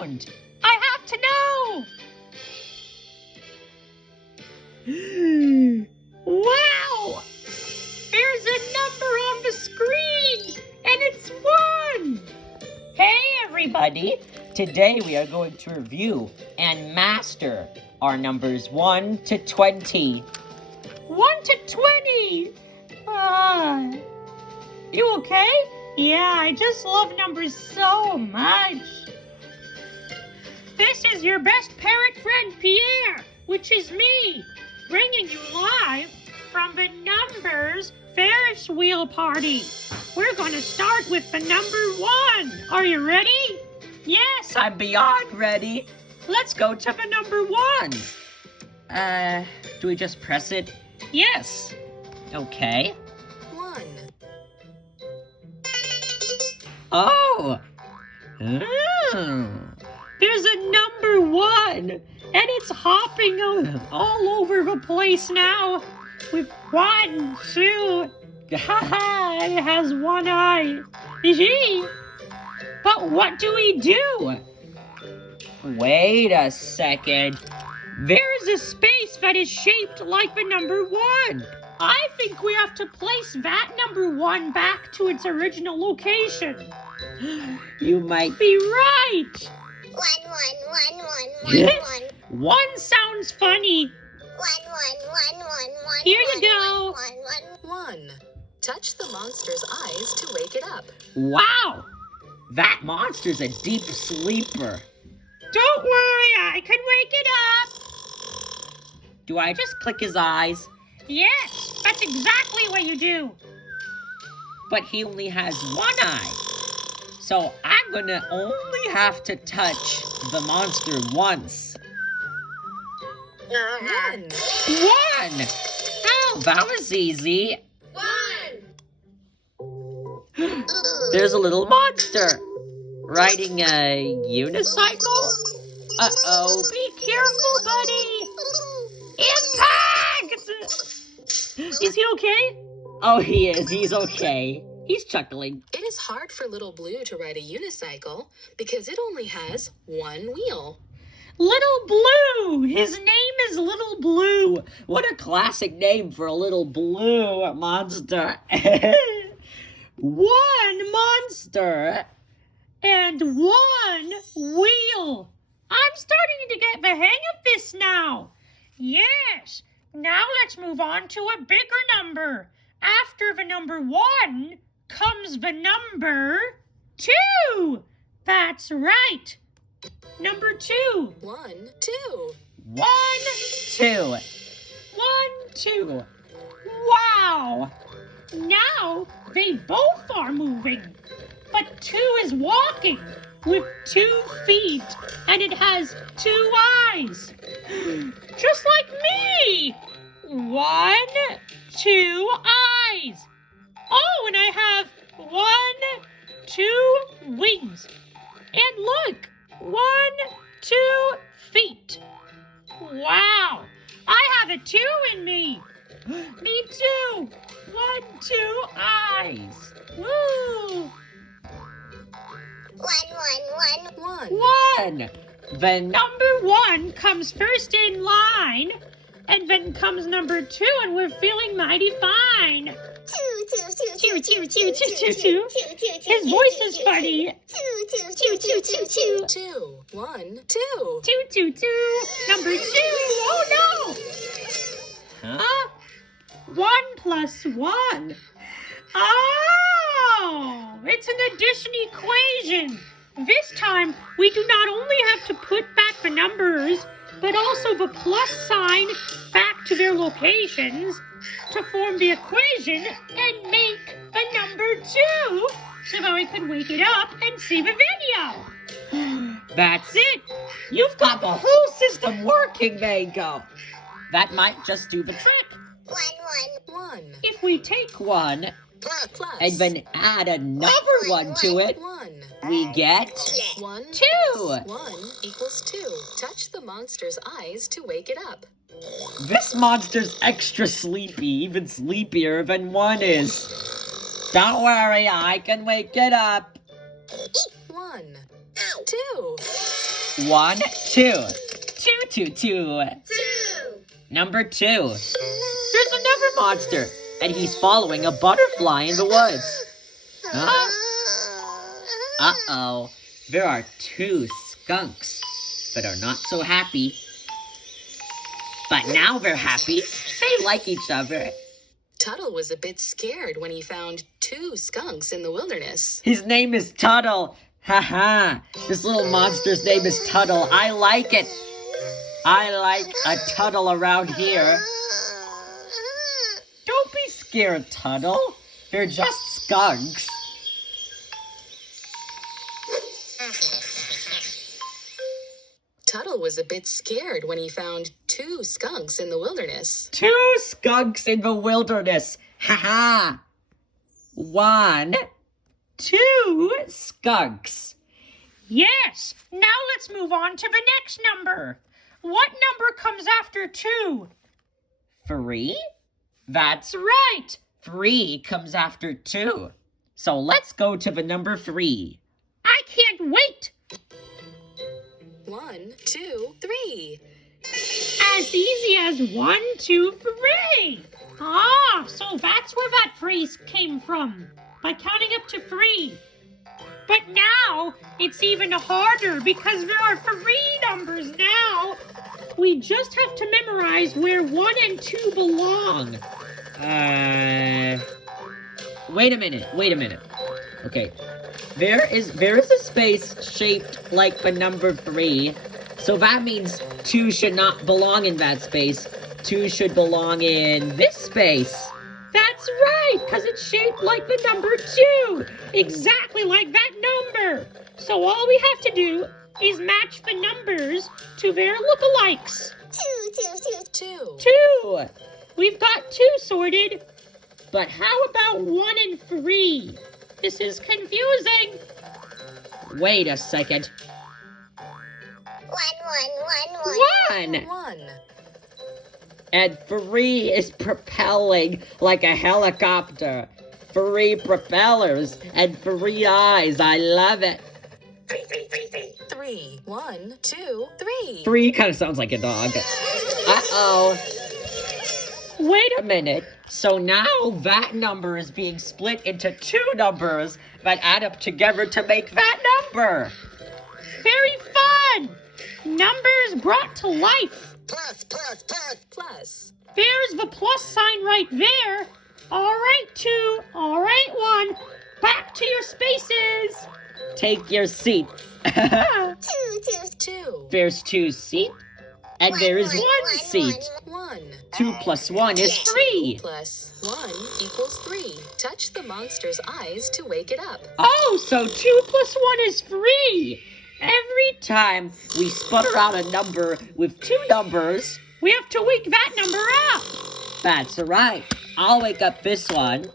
sound? I have to know! Wow! There's a number on the screen, and it's 1! Hey everybody! Today we are going to review and master our numbers 1 to 20. 1 to 20! You okay? Yeah, I just love numbers so much. This is your best parrot friend, Pierre, which is me, bringing you live from the Numbers Ferris Wheel Party. We're going to start with the number 1. Are you ready? Yes, I'm beyond ready. Let's go to the number 1. Do we just press it? Yes. Okay. 1. Oh. There's a number 1, and it's hopping all over the place now. With 1, 2, haha, it has 1 eye. Gee. But what do we do? Wait a second. There is a space that is shaped like the number 1. I think we have to place that number 1 back to its original location. You might be right. 1, 1, 1, 1, 1, 1. 1 sounds funny. 1, 1, 1, 1, 1. Here you go. 1. Touch the monster's eyes to wake it up. Wow! That monster's a deep sleeper. Don't worry, I can wake it up. Do I just click his eyes? Yes, that's exactly what you do. But he only has 1 eye. So I'm gonna only have to touch the monster once. 1. 1! Oh, that was easy. 1. There's a little monster riding a unicycle. Uh-oh, be careful, buddy. Impact! Is he okay? Oh, he is. He's okay. He's chuckling. It is hard for Little Blue to ride a unicycle because it only has 1 wheel. Little Blue! His name is Little Blue. What a classic name for a little blue monster. 1 monster and 1 wheel. I'm starting to get the hang of this now. Yes. Now let's move on to a bigger number. After the number 1 comes the number 2. That's right. Number 2. 1, 2. 1, 2. 1, 2. Wow. Now they both are moving. But 2 is walking with 2 feet, and it has 2 eyes. Just like me. 1, 2 eyes. Oh, and I have 1, 2 wings. And look, 1, 2 feet. Wow, I have a 2 in me. Me too. 1, 2 eyes. Woo. 1, 1, 1, 1. 1. The number 1 comes first in line, and then comes number 2, and we're feeling mighty fine. 2, 2, 2, 2, 2, 2, 2, 2, 2. His voice is funny. 2, 2, 2, 2, 2, 2. 2, 1, 2. 2, 2, 2. Number 2. Oh no. Huh? 1 plus 1. Oh, it's an addition equation. This time, we do not only have to put back the numbers, but also the plus sign back to their locations to form the equation and make the number 2 so that we can wake it up and see the video. That's it. You've got the whole system working, Mango. That might just do the trick. 1, 1, 1. If we take 1 Plus. and then add another 1 to it, 1. we get 1 2. plus 1 equals 2. Touch the monster's eyes to wake it up. This monster's extra sleepy, even sleepier than 1 is. Don't worry, I can wake it up. 1. Two. 1, 2. 2, 2, 2. Number 2. There's another monster, and he's following a butterfly in the woods. Huh? Uh-oh. There are 2 skunks that are not so happy. But now they're happy. They like each other. Tuttle was a bit scared when he found 2 skunks in the wilderness. His name is Tuttle. Haha. This little monster's name is Tuttle. I like it. I like a Tuttle around here. Don't be scared, Tuttle. They're just skunks. Tuttle was a bit scared when he found 2 skunks in the wilderness. 2 skunks in the wilderness. Haha. 1, 2 skunks. Yes. Now let's move on to the next number. What number comes after 2? 3? That's right. 3 comes after 2. So let's go to the number 3. I can't wait. 1, 2, 3. As easy as 1, 2, 3. Ah, so that's where that phrase came from. By counting up to 3. But now, it's even harder because there are 3 numbers now. We just have to memorize where 1 and 2 belong. Wait a minute. Okay. There is a space shaped like the number 3. So that means 2 should not belong in that space. 2 should belong in this space. That's right, because it's shaped like the number 2. Exactly like that number. So all we have to do is match the numbers to their lookalikes. 2. 2. We've got 2 sorted. But how about 1 and 3? This is confusing. Wait a second. 1. 1. And 3 is propelling like a helicopter. 3 propellers and 3 eyes. I love it. 3. 1, 2, 3. 3 kind of sounds like a dog. Uh-oh. Wait a minute. So now that number is being split into 2 numbers that add up together to make that number. Very fun. Numbers brought to life. Plus. There's the plus sign right there. All right, 2. All right, 1. Back to your spaces. Take your seats. 2. There's 2 seats. And there is 1 seat. 1. 2 plus 1 is 3. Plus 1 equals 3. Touch the monster's eyes to wake it up. Oh, so 2 plus 1 is 3. Every time we sputter out a number with 2 numbers, we have to wake that number up. That's right. I'll wake up this one.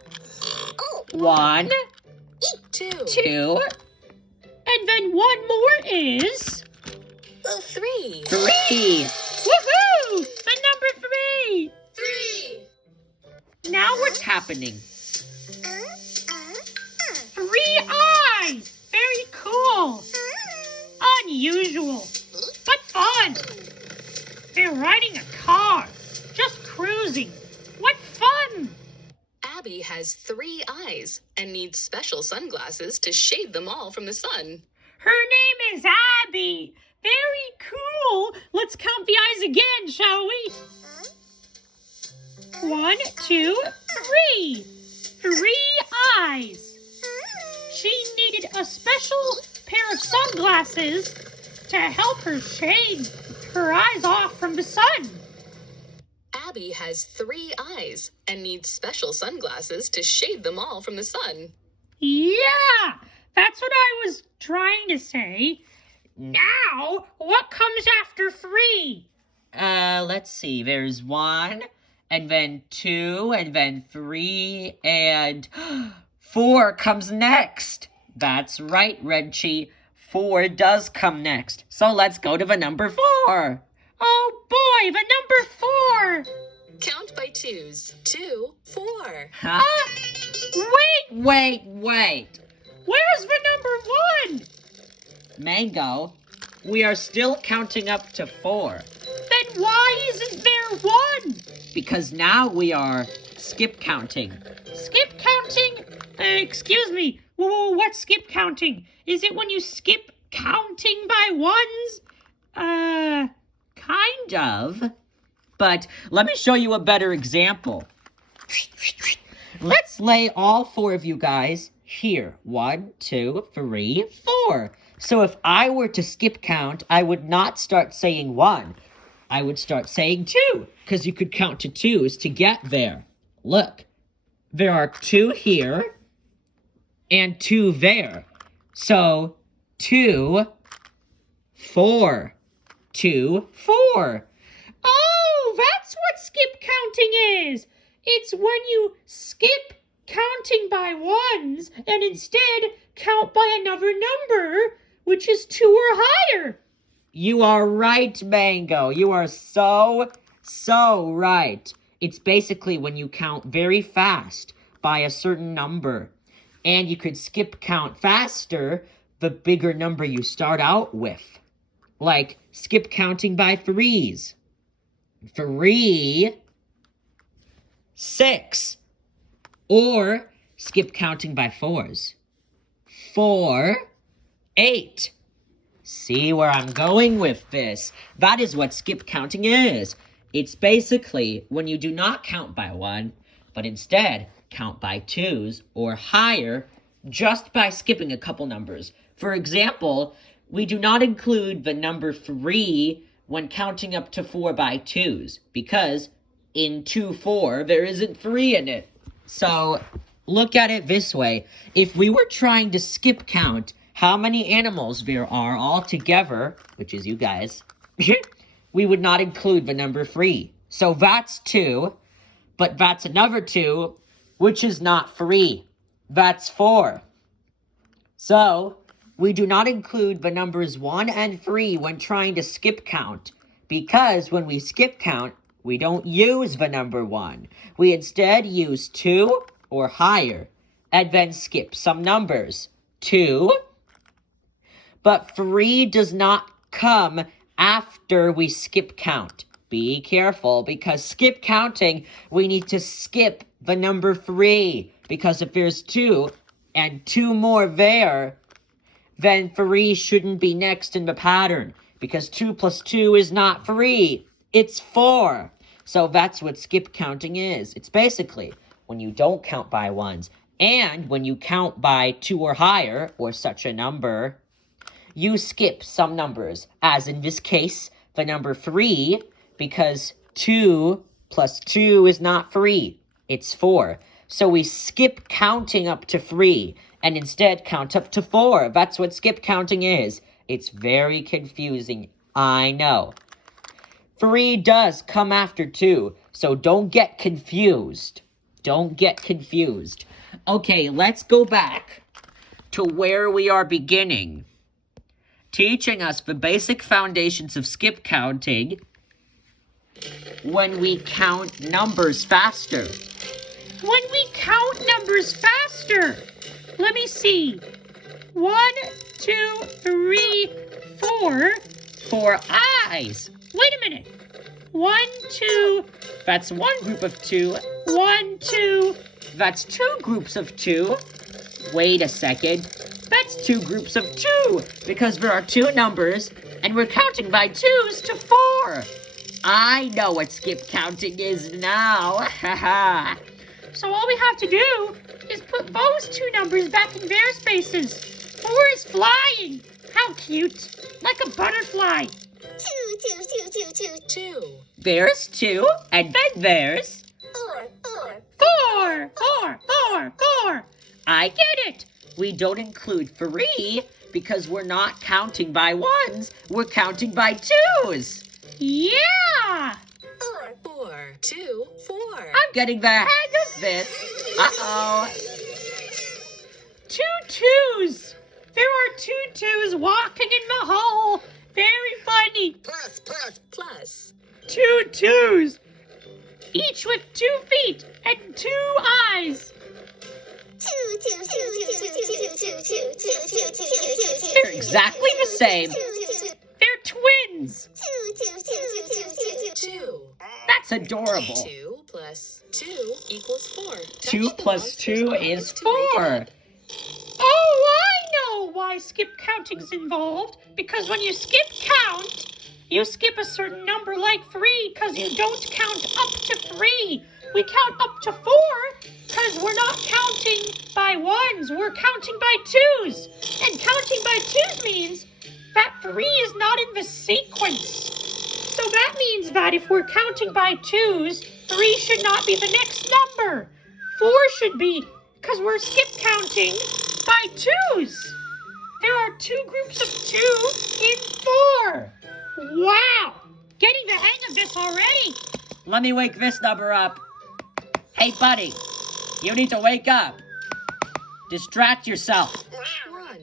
1, 2. 2. And then 1 more is 3. 3. Woohoo! The number 3. 3. Now what's happening? 3 eyes. Very cool. Unusual, but fun. They're riding a car, just cruising. What fun! Abby has 3 eyes and needs special sunglasses to shade them all from the sun. Her name is Abby. Very cool. Let's count the eyes again, shall we? 1, 2, 3. 3 eyes. She needed a special pair of sunglasses to help her shade her eyes off from the sun. Abby has 3 eyes and needs special sunglasses to shade them all from the sun. Yeah, that's what I was trying to say. Now, what comes after 3? Let's see. There's 1, and then 2, and then 3, and 4 comes next. That's right, Reggie. 4 does come next. So let's go to the number 4. Oh boy, the number 4. Count by 2s. 2, 4. Huh? Wait. Where's the number 1? Mango, we are still counting up to 4. Then why isn't there 1? Because now we are skip counting. Skip counting? Excuse me. Whoa, what's skip counting? Is it when you skip counting by ones? Kind of. But let me show you a better example. Let's lay all 4 of you guys here. 1, 2, 3, 4. So if I were to skip count, I would not start saying 1. I would start saying 2, because you could count to 2s to get there. Look, there are 2 here and 2 there. So 2, 4, 2, 4. Oh, that's what skip counting is. It's when you skip counting by ones and instead count by another number, which is 2 or higher. You are right, Mango. You are so right. It's basically when you count very fast by a certain number. And you could skip count faster the bigger number you start out with. Like skip counting by 3s. 3, 6. Or skip counting by 4s. 4, 8. See where I'm going with this? That is what skip counting is. It's basically when you do not count by 1, but instead count by 2s or higher just by skipping a couple numbers. For example, we do not include the number 3 when counting up to 4 by 2s because in 2, 4, there isn't 3 in it. So look at it this way. If we were trying to skip count how many animals there are all together, which is you guys, we would not include the number 3. So that's 2, but that's another 2, which is not 3. That's 4. So we do not include the numbers 1 and 3 when trying to skip count, because when we skip count, we don't use the number 1. We instead use 2 or higher, and then skip some numbers. 2, but 3 does not come after we skip count. Be careful, because skip counting, we need to skip the number 3. Because if there's 2 and 2 more there, then 3 shouldn't be next in the pattern. Because 2 plus 2 is not 3. It's 4. So that's what skip counting is. It's basically when you don't count by ones. And when you count by 2 or higher, or such a number, you skip some numbers, as in this case, the number 3, because 2 plus 2 is not 3, it's 4. So we skip counting up to 3, and instead count up to 4. That's what skip counting is. It's very confusing, I know. 3 does come after 2, so don't get confused. Don't get confused. Okay, let's go back to where we are beginning. Teaching us the basic foundations of skip counting when we count numbers faster. When we count numbers faster. Let me see. 1, 2, 3, 4. 4 eyes. Wait a minute. 1, 2. That's one group of 2. 1, 2. That's 2 groups of 2. Wait a second. That's 2 groups of 2, because there are 2 numbers, and we're counting by 2s to 4. I know what skip counting is now. Haha. So all we have to do is put those 2 numbers back in their spaces. 4 is flying. How cute. Like a butterfly. 2. There's 2, and then there's 4. 4. I get it. We don't include 3 because we're not counting by ones. We're counting by 2s. Yeah! 4, 2, 4. I'm getting the hang of this. Uh-oh. 2 2s. There are 2 2s walking in the hall. Very funny. Plus. 2 2s. Each with 2 feet and 2 eyes. They're exactly the same. They're twins. 2. That's adorable. 2 plus 2 equals 4. 2 Touch the plus monster's 2 eyes is to wake it 4. up. Oh, I know why skip counting's involved. Because when you skip count, you skip a certain number like 3 because you don't count up to 3. We count up to 4 because we're not counting by ones, we're counting by twos. And counting by twos means that 3 is not in the sequence. So that means that if we're counting by twos, 3 should not be the next number. 4 should be, because we're skip counting by twos. There are 2 groups of 2 in 4. Wow! Getting the hang of this already. Let me wake this number up. Hey, buddy, you need to wake up. Distract yourself. 1,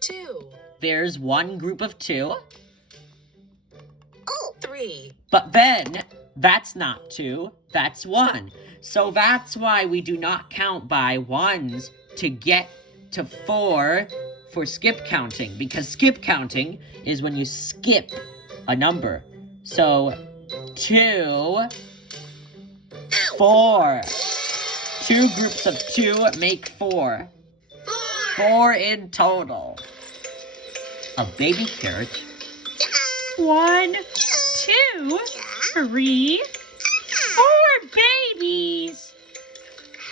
2, There's 1 group of 2, 3. but then that's not 2, that's 1. So that's why we do not count by ones to get to 4 for skip counting, because skip counting is when you skip a number. So 2, 4. 2 groups of 2 make 4. 4 in total. A baby carrot. 1, 2, 3, 4 babies.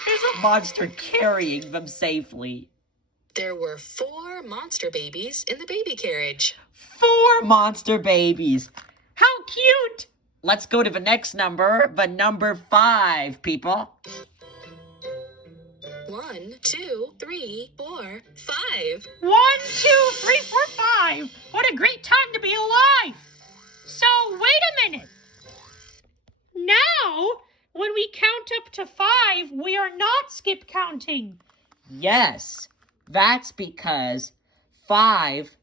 There's a monster carrying them safely. There were 4 monster babies in the baby carriage. 4 monster babies. How cute! Let's go to the next number, the number 5, people. 1, 2, 3, 4, 5. 1, 2, 3, 4, 5. What a great time to be alive. So, wait a minute. Now, when we count up to 5, we are not skip counting. Yes, that's because 5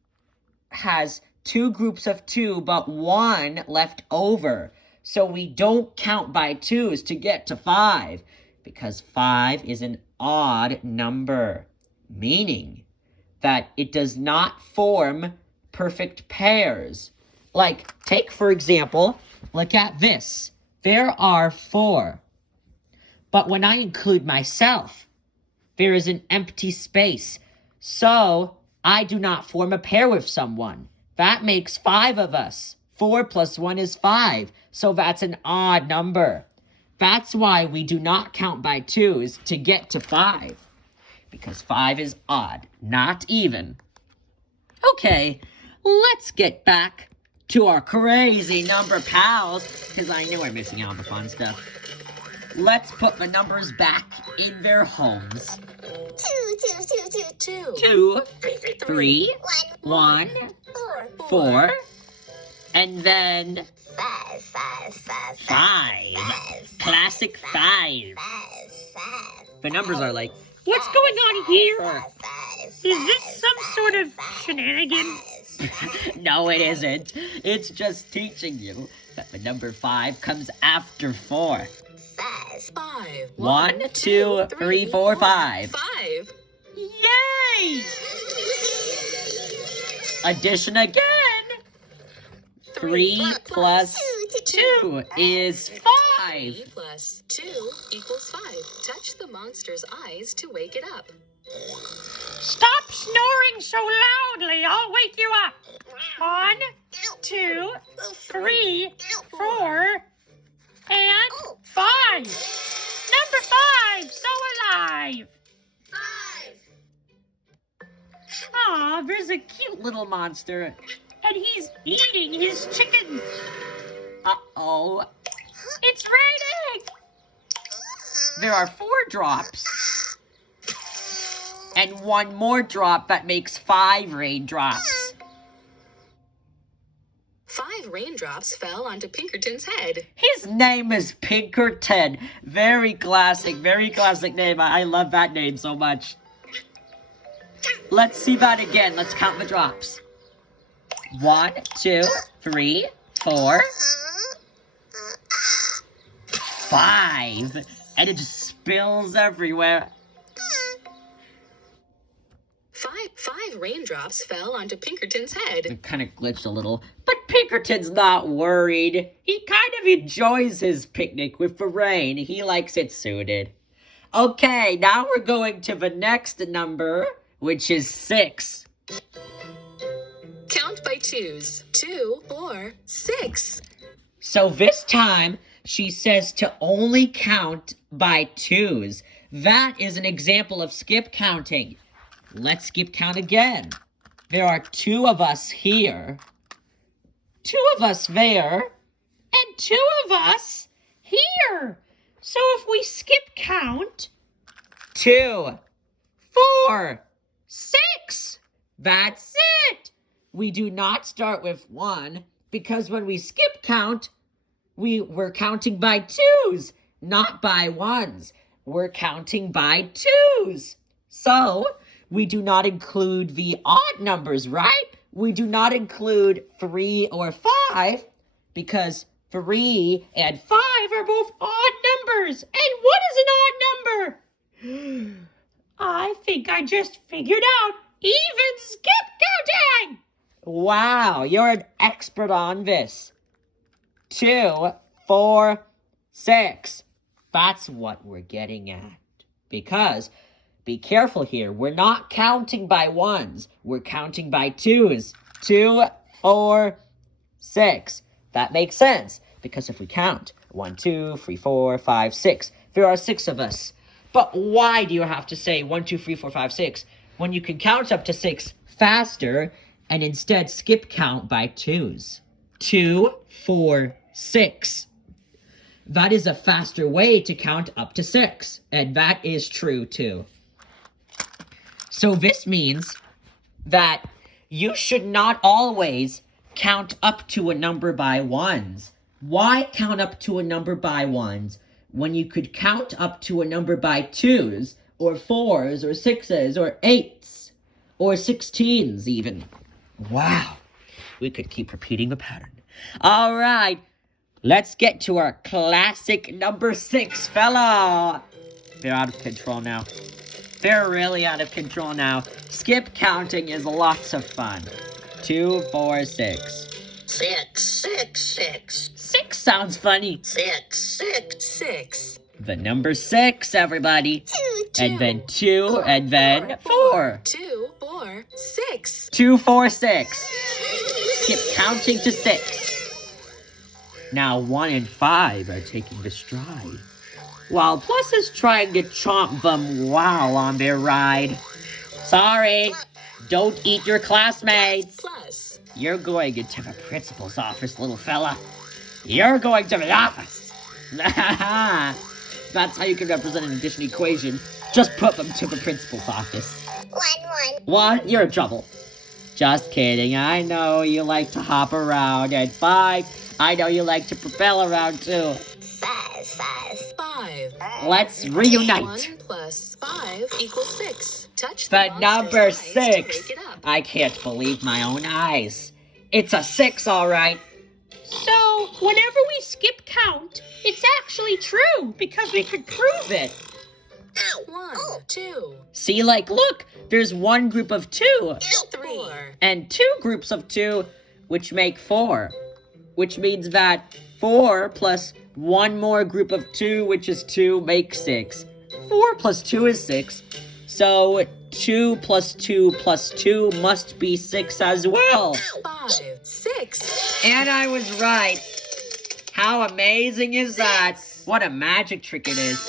has 2 groups of 2, but 1 left over. So we don't count by twos to get to 5, because 5 is an odd number, meaning that it does not form perfect pairs. Like, take for example, look at this. There are 4. But when I include myself, there is an empty space. So I do not form a pair with someone. That makes 5 of us. 4 plus 1 is 5. So that's an odd number. That's why we do not count by twos to get to 5. Because 5 is odd, not even. Okay, let's get back to our crazy number pals, because I know we're missing out on the fun stuff. Let's put the numbers back in their homes. 2, 2, 3, 1, 4, and then 5. Classic 5. The numbers are like, what's going on here? Is this some sort of shenanigan? No, it isn't. It's just teaching you that the number 5 comes after 4. 5. 1, 2, 3, 4, 5. 5. Yay! Addition again. 3 plus 2 is 5. 3 plus 2 equals 5. Touch the monster's eyes to wake it up. Stop snoring so loudly. I'll wake you up. 1, 2, 3, 4, and 5. Number 5, so alive. Aw, there's a cute little monster, and he's eating his chicken. Uh-oh. It's raining! There are 4 drops, and 1 more drop that makes 5 raindrops. 5 raindrops fell onto Pinkerton's head. His name is Pinkerton. Very classic name. I love that name so much. Let's see that again. Let's count the drops. 1, 2, 3, 4, 5. And it just spills everywhere. 5 5 raindrops fell onto Pinkerton's head. It kind of glitched a little. But Pinkerton's not worried. He kind of enjoys his picnic with the rain. He likes it suited. Okay, now we're going to the next number, which is 6. Count by twos. 2, 4, 6. So this time, she says to only count by twos. That is an example of skip counting. Let's skip count again. There are 2 of us here, 2 of us there, and 2 of us here. So if we skip count, 2, 4, 6, that's it. We do not start with 1 because when we skip count, we're counting by twos, not by ones. We're counting by twos. So we do not include the odd numbers, right? We do not include 3 or 5 because 3 and 5 are both odd numbers. And what is an odd number? I think I just figured out even skip counting. Wow, you're an expert on this. 2, 4, 6. That's what we're getting at. Because, be careful here, we're not counting by ones. We're counting by twos. 2, 4, 6. That makes sense. Because if we count 1, 2, 3, 4, 5, 6, there are 6 of us. But why do you have to say 1, 2, 3, 4, 5, 6 when you can count up to 6 faster and instead skip count by twos? 2, 4, 6. That is a faster way to count up to 6, and that is true too. So this means that you should not always count up to a number by ones. Why count up to a number by ones when you could count up to a number by twos, or 4s, or 6s, or 8s, or 16s even? Wow, we could keep repeating the pattern. All right, let's get to our classic number 6, fella. They're out of control now. They're really out of control now. Skip counting is lots of fun. 2, 4, 6. 6, 6, 6. 6 sounds funny. 6, 6. 6. The number 6, everybody. 2, And then 2, and then 4. 2, 4, 6. 2, 4, 6. Skip counting to 6. Now 1 and 5 are taking the stride, while Plus is trying to chomp them while on their ride. Sorry, don't eat your classmates. Plus. You're going into the principal's office, little fella. You're going to the office. That's how you can represent an addition equation. Just put them to the principal's office. 1, 1, you're in trouble. Just kidding, I know you like to hop around. And 5, I know you like to propel around too. 5, 5. 5. Let's reunite. 1 plus 5 equals 6. Touch The monster's number eyes to 6. wake it up. I can't believe my own eyes. It's a 6, all right. So, whenever we skip count, it's actually true because we could prove it. Ow. 1, 2, See, like, look, there's 1 group of 2 3. and 2 groups of 2, which make 4. Which means that 4 plus 1 more group of 2, which is 2, makes 6. 4 plus 2 is 6. So 2 plus 2 plus 2 must be 6 as well. 5, 6. And I was right. How amazing is that? What a magic trick it is.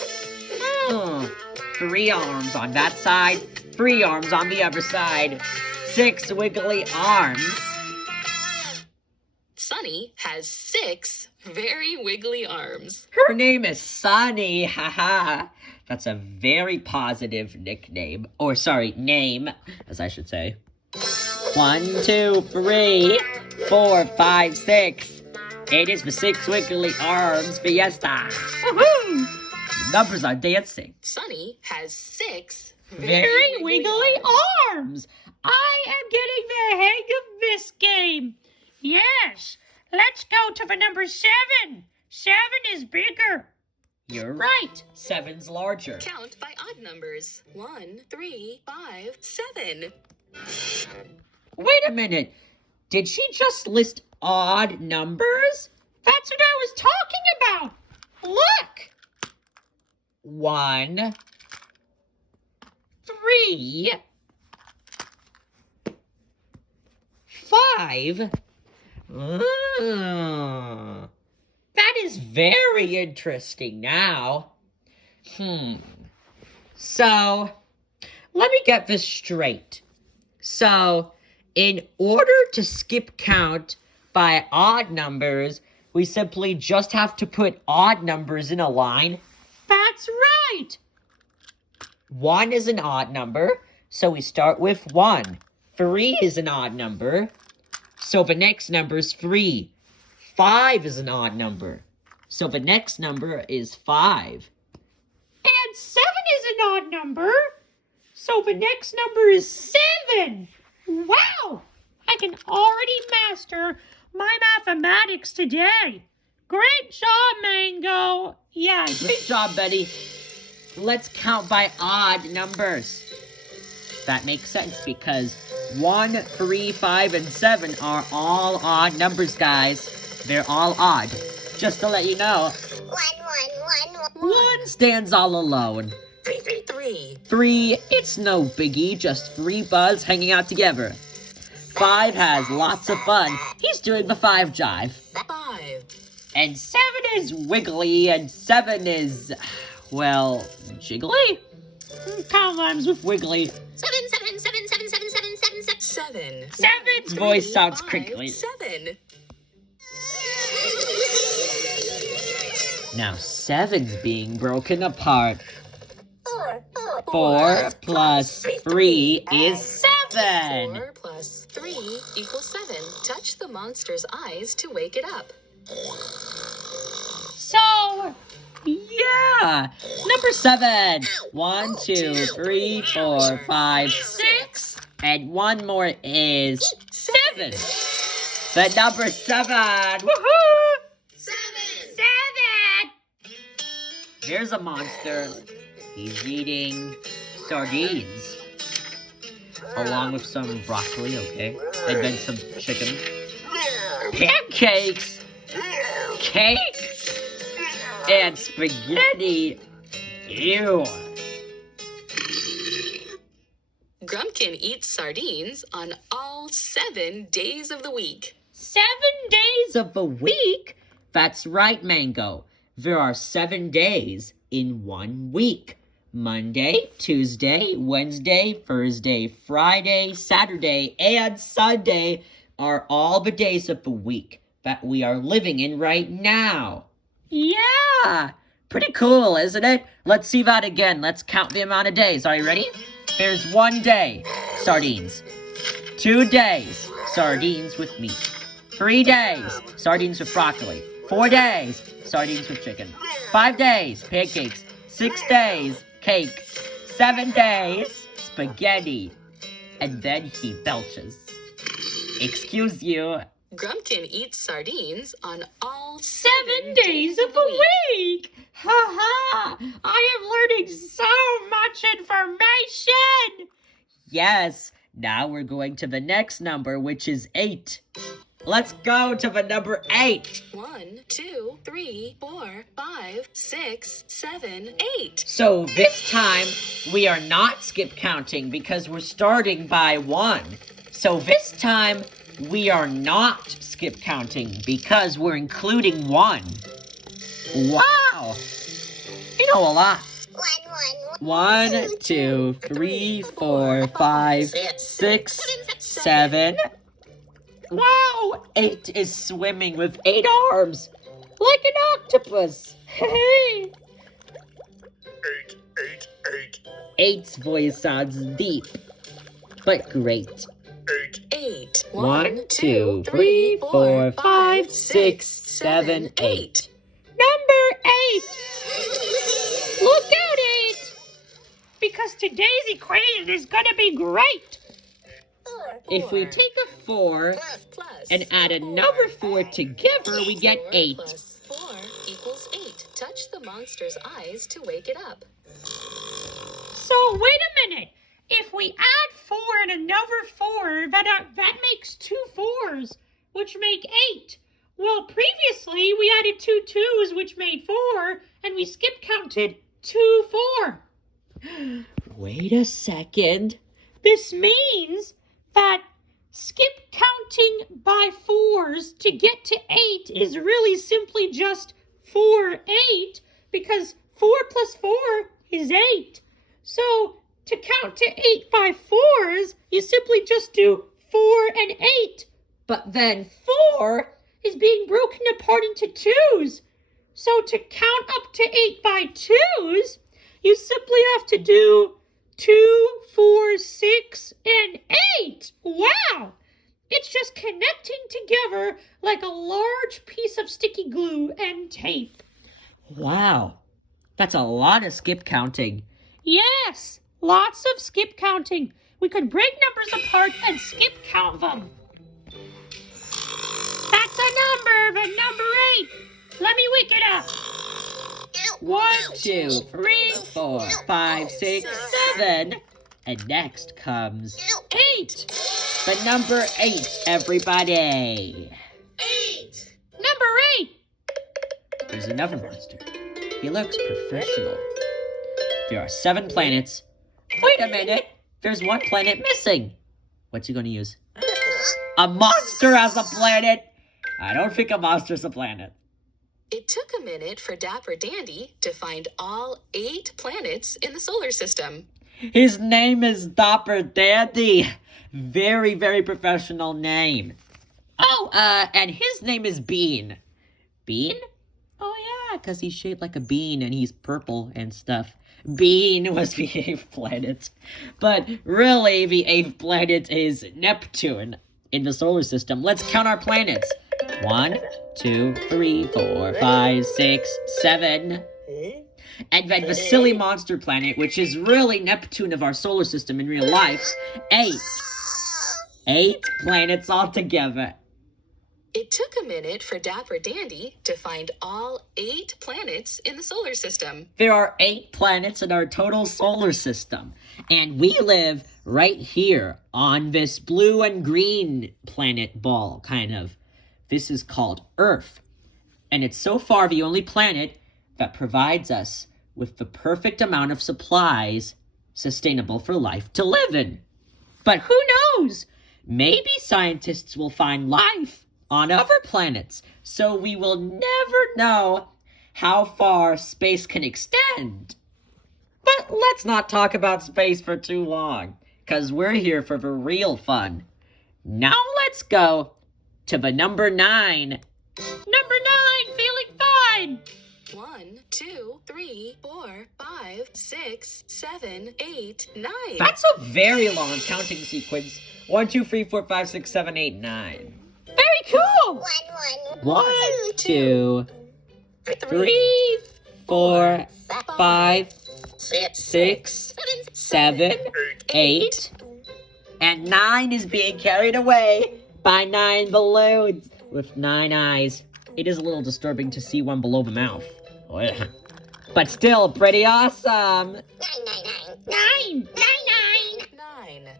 3 arms on that side, 3 arms on the other side. 6 wiggly arms. Sunny has 6 very wiggly arms. Her name is Sunny, haha. That's a very positive nickname. Or sorry, name, as I should say. 1, 2, 3, 4, 5, 6. It is the 6 wiggly arms fiesta. Woohoo! The numbers are dancing. Sunny has 6 Very wiggly arms. I am getting the hang of this game. Yes, let's go to the number 7. 7 is bigger. You're right. 7's larger. Count by odd numbers. 1, 3, 5, 7. Wait a minute. Did she just list odd numbers? That's what I was talking about. Look. 1, 3, 5. That is very interesting now. So, let me get this straight. So, in order to skip count by odd numbers, we simply just have to put odd numbers in a line. That's right! 1 is an odd number, so we start with 1. 3 is an odd number, so the next number is 3. 5 is an odd number, so the next number is 5. And 7 is an odd number, so the next number is 7. Wow! I can already master my mathematics today. Great job, Mango. Yeah, great job, Betty. Let's count by odd numbers. That makes sense because 1, 3, 5, and 7 are all odd numbers, guys. They're all odd. Just to let you know, 1 stands all alone. 3. 3, it's no biggie, just 3 buds hanging out together. 5 has lots of fun. He's doing the 5 jive. 5. And 7 is wiggly, and 7 is, well, jiggly? Kind of rhymes with wiggly. 7. 7's voice sounds crinkly. 7. Now 7's being broken apart. 4 plus 3 is 7. 4 plus 3 equals 7. Touch the monster's eyes to wake it up. So, yeah. Number 7. 1, 2, 3, 4, 5, 6. And one more is 7. The number 7. Woohoo! 7. There's a monster. He's eating sardines. Along with some broccoli, okay? And then some chicken. Pancakes! Cake! And spaghetti! Ew! Grumpkin eats sardines on all 7 days of the week. 7 days of the week? That's right, Mango. There are 7 days in 1 week. Monday, Tuesday, Wednesday, Thursday, Friday, Saturday, and Sunday are all the days of the week that we are living in right now. Yeah! Pretty cool, isn't it? Let's see that again. Let's count the amount of days. Are you ready? There's 1 day, sardines. 2 days, sardines with meat. 3 days, sardines with broccoli. 4 days, sardines with chicken. 5 days, pancakes. 6 days, cake. 7 days, spaghetti. And then he belches. Excuse you. Grumpkin eats sardines on all 7 days of the week! Ha ha! I am learning so much information! Yes, now we're going to the next number, which is 8. Let's go to the number 8. 1, 2, 3, 4, 5, 6, 7, 8. So this time, we are not skip counting because we're starting by 1. So this time, we are not skip counting because we're including 1. Wow! You know a lot. 1, 2, 3, 4, 5, 6, 7. Wow! 8 is swimming with 8 arms, like an octopus. Hey! 8's voice sounds deep, but great. 8. 1, 2, 3, 4, 5, 6, 7, 8. Number 8! Look out, 8! Because today's equation is gonna be great! If we take a 4 and add another 4 together, we get 8. 4 plus 4 equals 8. Touch the monster's eyes to wake it up. So, wait a minute. If we add 4 and another 4, that makes 2 4s, which make 8. Well, previously we added 2 2s, which made 4, and we skip counted 2 4. Wait a second. This means that skip counting by 4s to get to 8 is really simply just 4 8, because 4 plus 4 is 8. So to count to 8 by 4s, you simply just do 4 and 8. But then 4 is being broken apart into 2s. So to count up to 8 by 2s, you simply have to do 2, 4, 6, and 8. Wow! It's just connecting together like a large piece of sticky glue and tape. Wow, that's a lot of skip counting. Yes, lots of skip counting. We could break numbers apart and skip count them. That's a number, the number 8. Let me wake it up. 1, 2, 3, 4, 5, 6, 7. And next comes 8. The number 8, everybody. 8. Number 8. There's another monster. He looks professional. There are 7 planets. Wait a minute. There's 1 planet missing. What's he going to use? A monster as a planet? I don't think a monster's a planet. It took a minute for Dapper Dandy to find all 8 planets in the solar system. His name is Dapper Dandy. Very, very professional name. Oh, and his name is Bean. Bean? Oh, yeah, because he's shaped like a bean and he's purple and stuff. Bean was the 8th planet. But really, the 8th planet is Neptune in the solar system. Let's count our planets. 1, 2, 3, 4, 5, 6, 7. And then the silly monster planet, which is really Neptune of our solar system in real life, 8. 8 planets altogether. It took a minute for Dapper Dandy to find all 8 planets in the solar system. There are 8 planets in our total solar system. And we live right here on this blue and green planet ball, kind of. This is called Earth. And it's so far the only planet that provides us with the perfect amount of supplies sustainable for life to live in. But who knows? Maybe scientists will find life on other planets, so we will never know how far space can extend. But let's not talk about space for too long, because we're here for the real fun. Now let's go to the number 9. Number 9, feeling fine. 1, 2, 3, 4, 5, 6, 7, 8, 9. That's a very long counting sequence. 1, 2, 3, 4, 5, 6, 7, 8, 9. Very cool! 1, 2, 3, 4, 5, 6, 7, 8. And 9 is being carried away by 9 balloons with 9 eyes. It is a little disturbing to see one below the mouth. But still pretty awesome. 9.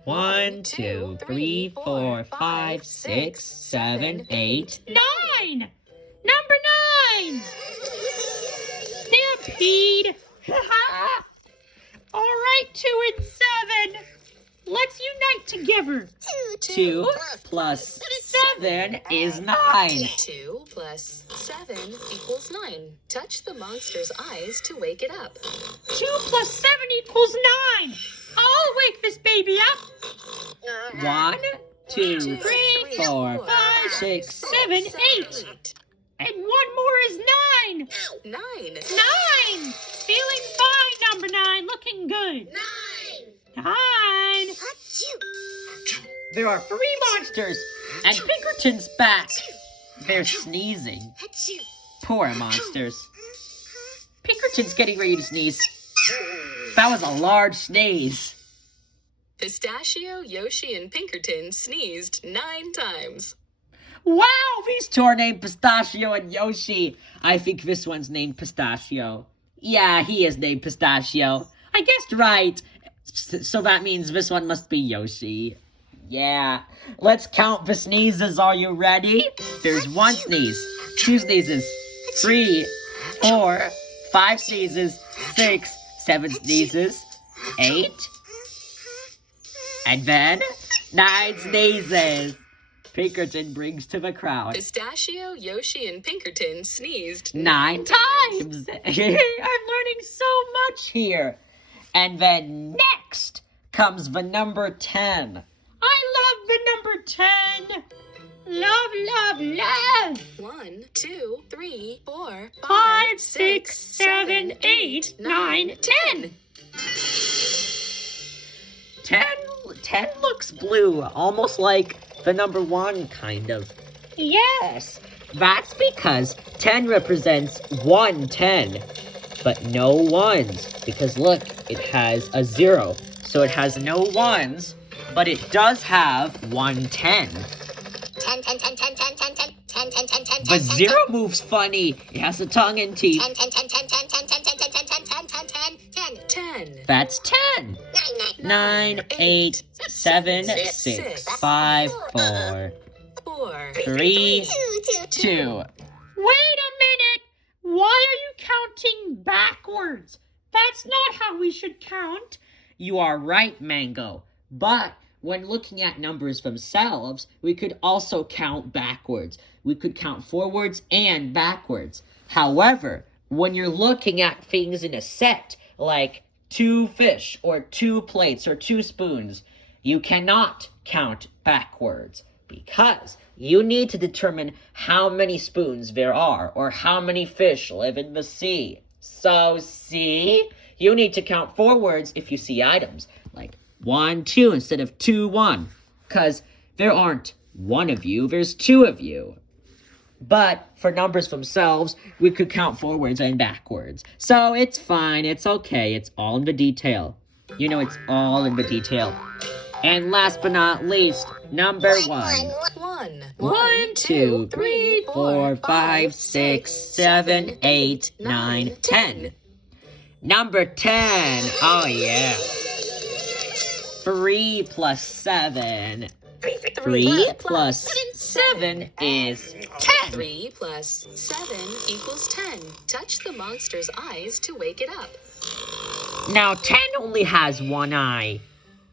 1, 2, 3, 4, 5, 6, 7, 8, 9. Number 9. Stampede. All right, 2 and 7. Let's unite together. 2 plus 7 is 9. 2 plus 7 equals 9. Touch the monster's eyes to wake it up. 2 plus 7 equals 9. I'll wake this baby up. 1, 2, 3, 4, 5, 6, 7, 8. And 1 more is 9. 9. 9. Feeling fine, number 9. Looking good. 9. There are 3 monsters, and Pinkerton's back. They're sneezing. Poor monsters. Pinkerton's getting ready to sneeze. That was a large sneeze. Pistachio, Yoshi, and Pinkerton sneezed 9 times. Wow, these 2 are named Pistachio and Yoshi. I think this one's named Pistachio. Yeah, he is named Pistachio. I guessed right. So that means this one must be Yoshi. Yeah. Let's count the sneezes. Are you ready? There's 1 sneeze, 2 sneezes, 3, 4, 5 sneezes, 6, 7 sneezes, 8, and then 9 sneezes. Pinkerton brings to the crowd Pistachio, Yoshi, and Pinkerton sneezed 9 times. I'm learning so much here. And then next comes the number 10. I love the number 10. Love, love, love. 1, 2, 3, 4, 5, 6, 7, 8, 9, 10. 10 looks blue, almost like the number 1, kind of. Yes, that's because 10 represents 110, but no 1s, because look, it has a 0, so it has no 1s, but it does have 110. 10, 10, 10, 10, 10, 10, 10, 10, 10, 10, 10, The 0 moves funny. It has a tongue and teeth. 10, 10, 10, 10, 10, 10, 10, 10, 10, 10, 10, 10, 10, 10, 10. That's 10. 9, 8, 7, 6, 5, 4, 4. 3, 2. Wait a minute! Why are you counting backwards? That's not how we should count. You are right, Mango. But when looking at numbers themselves, we could also count backwards. We could count forwards and backwards. However, when you're looking at things in a set, like 2 fish, or 2 plates, or 2 spoons, you cannot count backwards because you need to determine how many spoons there are or how many fish live in the sea. So, see? You need to count forwards if you see items, like 1, 2 instead of 2, 1, because there aren't 1 of you, there's 2 of you. But for numbers themselves, we could count forwards and backwards. So it's fine, it's okay, it's all in the detail. You know, it's all in the detail. And last but not least, number 1. 1. 1, 2, 3, 4, 5, 6, 7, 8, 9, 10. Number 10. Oh, yeah. 3 plus 7. 3 plus 7 is 10. 3 plus 7 equals 10. Touch the monster's eyes to wake it up. Now, 10 only has 1 eye.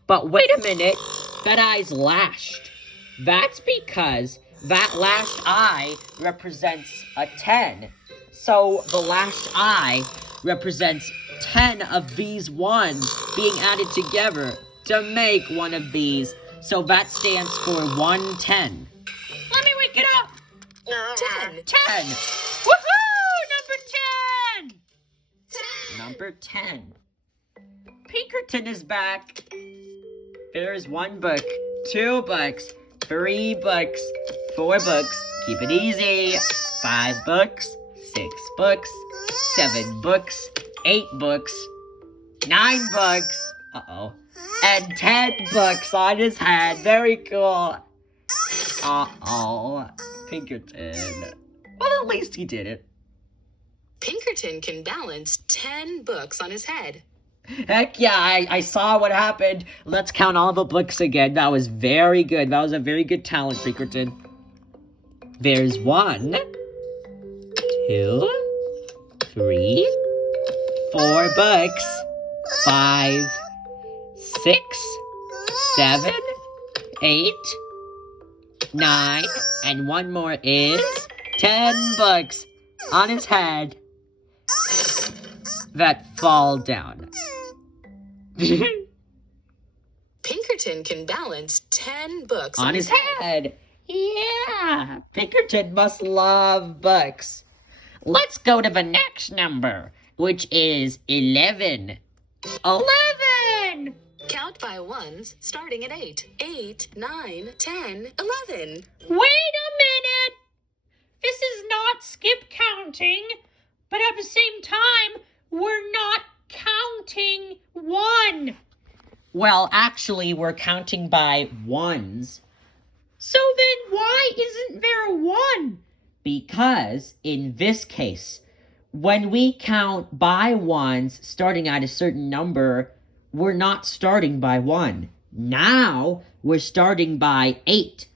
But wait a minute, that eye's lashed. That's because that lashed eye represents a 10. So the lashed eye represents 10 of these ones being added together to make one of these. So that stands for 110. Let me wake it up. 10. 10. Woohoo! Number 10. Number 10. Pinkerton is back. There's 1 book, 2 books, 3 books, 4 books. Keep it easy. 5 books, 6 books, 7 books, 8 books, 9 books. Uh-oh. And 10 books on his head. Very cool. Uh-oh. Pinkerton. Well, at least he did it. Pinkerton can balance 10 books on his head. Heck yeah, I saw what happened. Let's count all the books again. That was very good. That was a very good talent, Pinkerton. There's 1, 2, 3, 4 books, 5, 6, 7, 8, 9, and 1 more is 10 books on his head that fall down. Pinkerton can balance 10 books On his head. Yeah, Pinkerton must love books. Let's go to the next number, which is 11. 11! Count by ones, starting at 8. 8, 9, 10, 11. Wait a minute! This is not skip counting, but at the same time, we're not counting 1. Well, actually, we're counting by ones. So then why isn't there a 1? Because, in this case, when we count by ones starting at a certain number, we're not starting by 1. Now, we're starting by 8.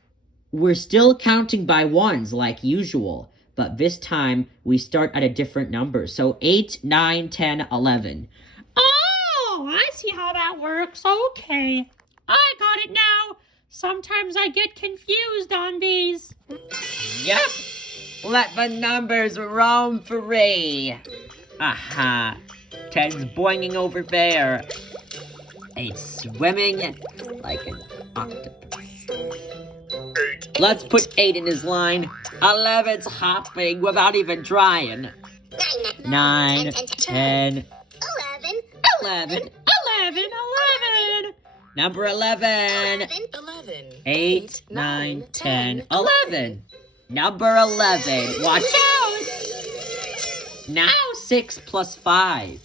We're still counting by ones like usual, but this time we start at a different number. So 8, 9, 10, 11. Oh, I see how that works. Okay. I got it now. Sometimes I get confused on these. Yep. Let the numbers roam free. Aha. 10's boinging over there. 8's swimming like an octopus. Let's put 8 in his line. 11's hopping without even trying. 9, 10, 11. 11. Number 11. 11. 8, 9, 10, 11. Number 11. Watch out. Now 6 plus 5.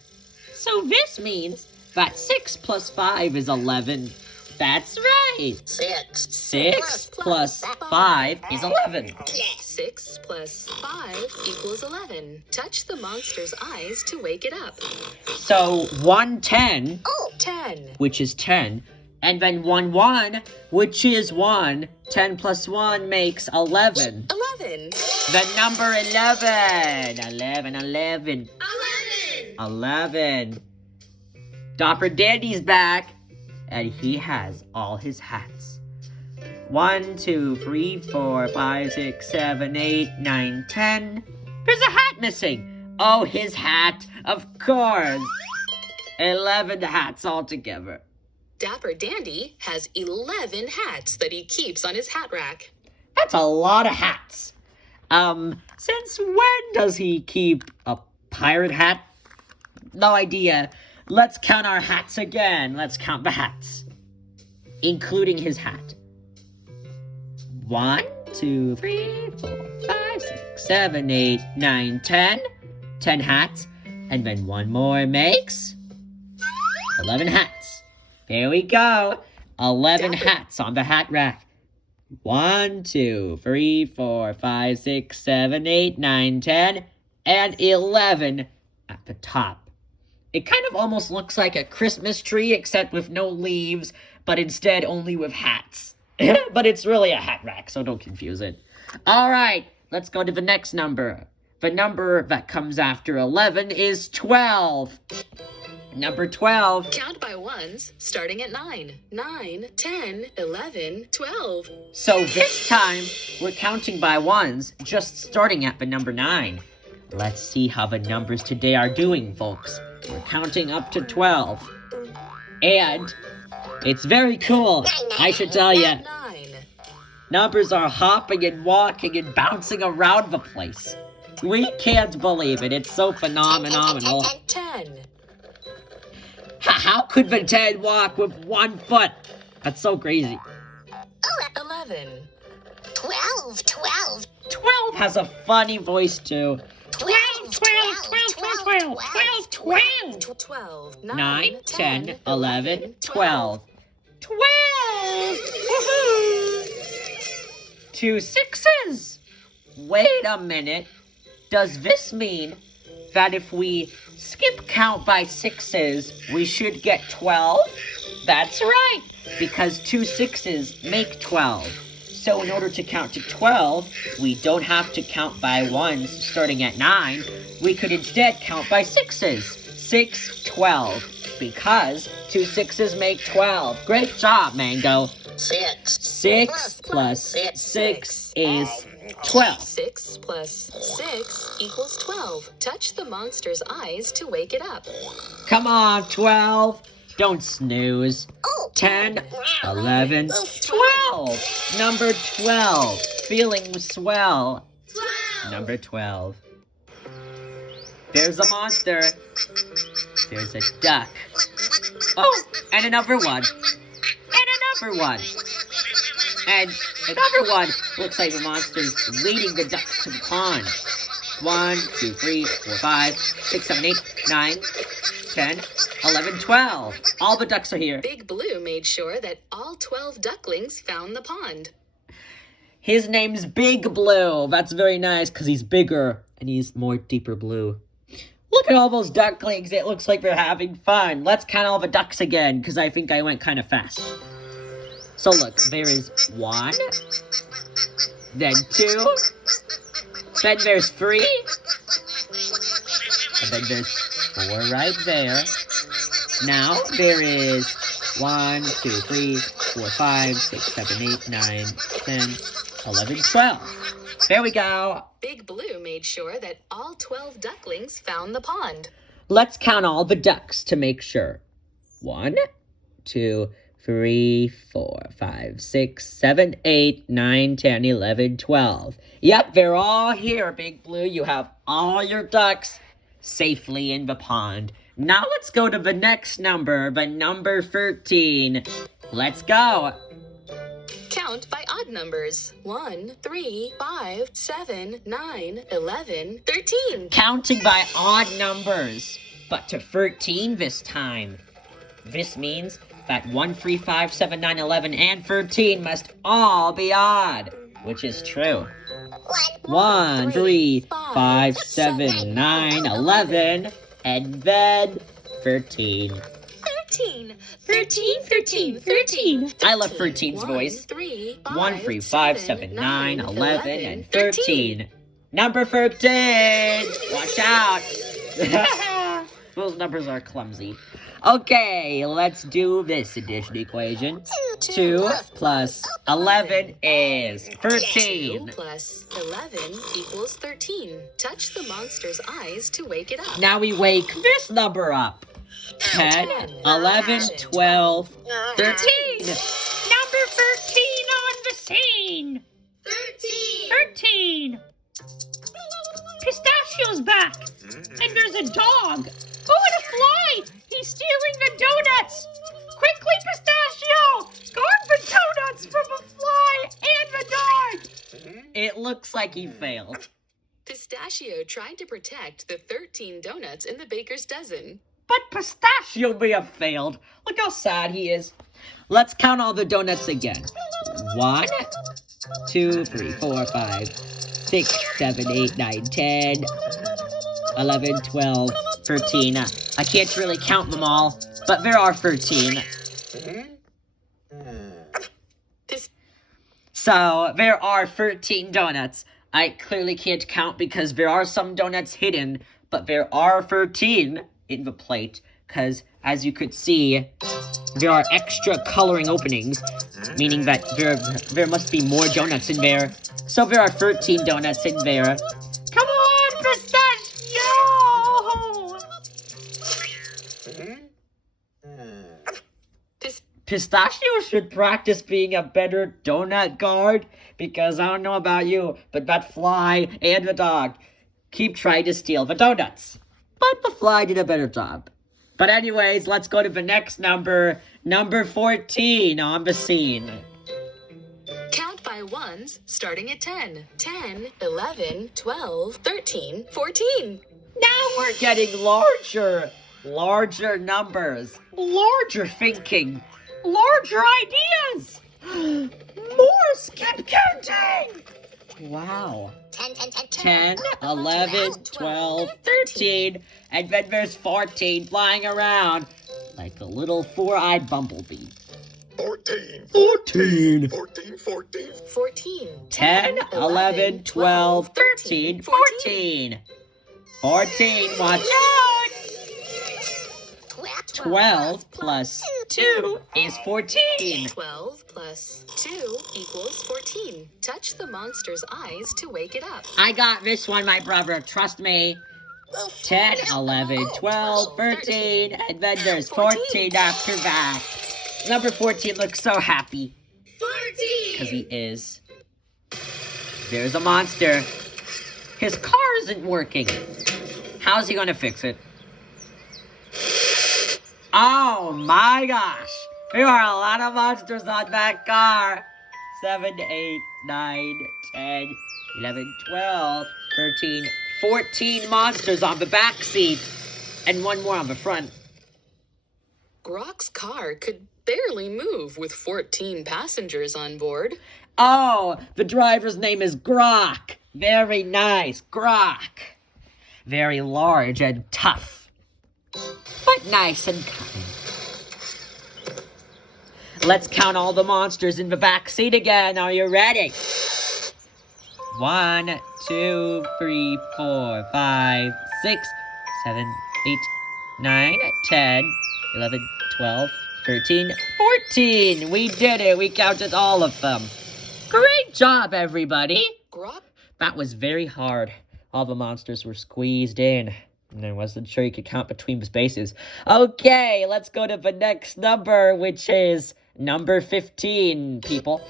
So this means that 6 plus 5 is 11. That's right. 6 plus 5 is 11. 6 plus 5 equals 11. Touch the monster's eyes to wake it up. So 1, 10, 10. which is 10, and then 1, 1, which is 1. 10 plus 1 makes 11. 11. The number 11. 11. Dapper Dandy's back, and he has all his hats. 1, 2, 3, 4, 5, 6, 7, 8, 9, 10. There's a hat missing. Oh, his hat, of course. 11 hats altogether. Dapper Dandy has 11 hats that he keeps on his hat rack. That's a lot of hats. Since when does he keep a pirate hat? No idea. Let's count our hats again. Let's count the hats, including his hat. 1, 2, 3, 4, 5, 6, 7, 8, 9, 10. 10 hats. And then one more makes 11 hats. There we go. 11 hats on the hat rack. 1, 2, 3, 4, 5, 6, 7, 8, 9, 10, and 11 at the top. It kind of almost looks like a Christmas tree, except with no leaves, but instead only with hats. But it's really a hat rack, so don't confuse it. All right, let's go to the next number. The number that comes after 11 is 12. Number 12. Count by ones, starting at 9. 9, 10, 11, 12. So this time, we're counting by ones, just starting at the number 9. Let's see how the numbers today are doing, folks. We're counting up to 12. And it's very cool, I should tell you. 9. Numbers are hopping and walking and bouncing around the place. We can't believe it. It's so phenomenal. 10. How could the 10 walk with 1 foot? That's so crazy. 11. 12. 12 has a funny voice, too. 12. 9, 10, 11, 12. 12! Woohoo! 2 6s! Wait a minute. Does this mean that if we skip count by 6s, we should get 12? That's right, because 2 6s make 12. So in order to count to 12, we don't have to count by ones starting at 9. We could instead count by 6s. 6, 12. Because 2 6s make 12. Great job, Mango. 6 plus 6 is 12. 6 plus 6 equals 12. Touch the monster's eyes to wake it up. Come on, 12. Don't snooze. 10, 11, 12. Number 12. Feeling swell. Number 12. There's a monster. There's a duck. Oh, and another one. And another one. And another one. Looks like the monster's leading the ducks to the pond. 1, 2, 3, 4, 5, 6, 7, 8, 9, 10, 11, 12. All the ducks are here. Big Blue made sure that all 12 ducklings found the pond. His name's Big Blue. That's very nice because he's bigger and he's more deeper blue. Look at all those ducklings. It looks like they're having fun. Let's count all the ducks again, because I think I went kind of fast. So look, there is 1, then 2, then there's 3, and then there's 4 right there. Now there is 1, 2, 3, 4, 5, 6, 7, 8, 9, 10, 11, 12. There we go. Big Blue made sure that all 12 ducklings found the pond. Let's count all the ducks to make sure. 1, 2, 3, 4, 5, 6, 7, 8, 9, 10, 11, 12. Yep, they're all here, Big Blue. You have all your ducks safely in the pond. Now let's go to the next number, the number 13. Let's go. Count by odd numbers. 1, 3, 5, 7, 9, 11, 13. Counting by odd numbers, but to 13 this time. This means that 1, 3, 5, 7, 9, 11, and 13 must all be odd, which is true. 1, 3, 5, 7, 9, 11, and then 13. 13. 13, 13, 13. I love 13's voice. 1, 3, 5, 7, 9, 11, and 13. Number 13! Watch out! Those numbers are clumsy. Okay, let's do this addition equation. 2 plus 11 is 2 13. plus 11 equals 13. Touch the monster's eyes to wake it up. Now we wake this number up. 10, 11, 12, 13. Number 13 on the scene. 13. Pistachio's back. And there's a dog. Oh, and a fly. He's stealing the donuts. Quickly, Pistachio. Guard the donuts from the fly and the dog. It looks like he failed. Pistachio tried to protect the 13 donuts in the baker's dozen. But Pistachio may have failed. Look how sad he is. Let's count all the donuts again. 1, 2, 3, 4, 5, 6, 7, 8, 9, 10, 11, 12, 13. I can't really count them all, but there are 13. So, there are 13 donuts. I clearly can't count because there are some donuts hidden, but there are 13 in the plate, because as you could see, there are extra coloring openings, meaning that there must be more donuts in there. So there are 13 donuts in there. Come on, Pistachio. Pistachio should practice being a better donut guard, because I don't know about you, but that fly and the dog keep trying to steal the donuts. But the fly did a better job. But anyways, let's go to the next number, number 14 on the scene. Count by ones, starting at 10. 10, 11, 12, 13, 14. Now we're getting larger numbers, larger thinking, larger ideas. More skip counting. Wow. 10, 11, 12, 13, and then there's 14 flying around like a little four-eyed bumblebee. 14. 14. 14, 14. 14. 10, 11, 12, 13, 14. 14, watch out! 12 plus 2 is 14. 12 plus 2 equals 14. Touch the monster's eyes to wake it up. I got this one, my brother, trust me. 10, 11, 12, 13, and then there's 14 after that. Number 14 looks so happy. 14. Because he is. There's a monster. His car isn't working. How's he gonna fix it? Oh my gosh! There are a lot of monsters on that car! 7, 8, 9, 10, 11, 12, 13, 14 monsters on the back seat, and one more on the front. Grok's car could barely move with 14 passengers on board. Oh, the driver's name is Grok. Very nice, Grok. very large and tough, but nice and kind. Let's count all the monsters in the back seat again. Are you ready? 1, 2, 3, 4, 5, 6, 7, 8, 9, 10, 11, 12, 13, 14. We did it. We counted all of them. Great job, everybody. Grok. That was very hard. All the monsters were squeezed in, and I wasn't sure you could count between the spaces. Okay, let's go to the next number, which is number 15, people.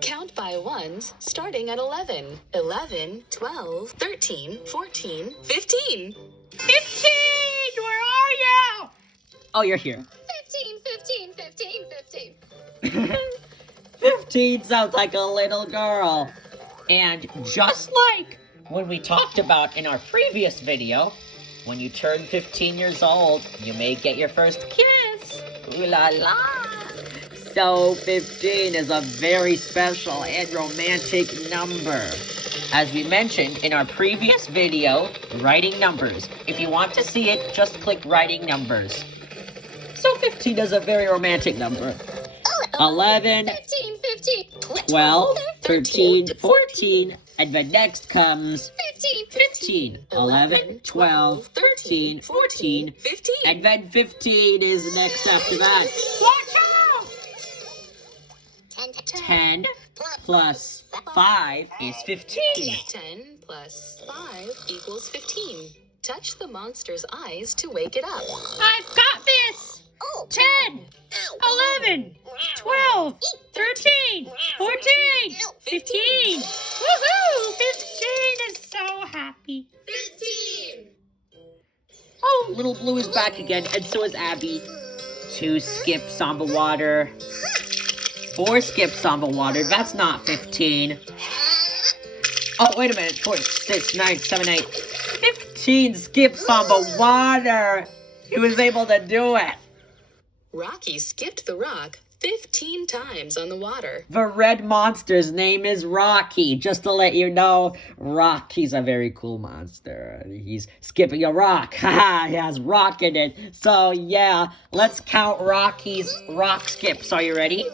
Count by ones starting at 11. 11, 12, 13, 14, 15. 15! Where are you? Oh, you're here. 15, 15, 15, 15. 15 sounds like a little girl. And just like when we talked about in our previous video, when you turn 15 years old, you may get your first kiss. Ooh la la. So 15 is a very special and romantic number. As we mentioned in our previous video, writing numbers. If you want to see it, just click writing numbers. So 15 is a very romantic number. 11, 15, 15, 12, 13, 14, and then next comes 15, 15, 11, 12, 13, 14, 15. and then 15 is next after that. Watch out! 10 plus 5 is 15. 10 plus 5 equals 15. Touch the monster's eyes to wake it up. I've got this! 10, 11, 12, 13, 14, 15. Woohoo! 15 is so happy. 15. Oh, Little Blue is back again, and so is Abby. 2 skips on the water. 4 skips on the water. That's not 15. Oh, wait a minute. 4, 6, 9, 7, 8. 15 skips on the water. He was able to do it. Rocky skipped the rock 15 times on the water. The red monster's name is Rocky. Just to let you know, Rocky's a very cool monster. He's skipping a rock. Haha, he has rock in it. So yeah, let's count Rocky's rock skips. Are you ready?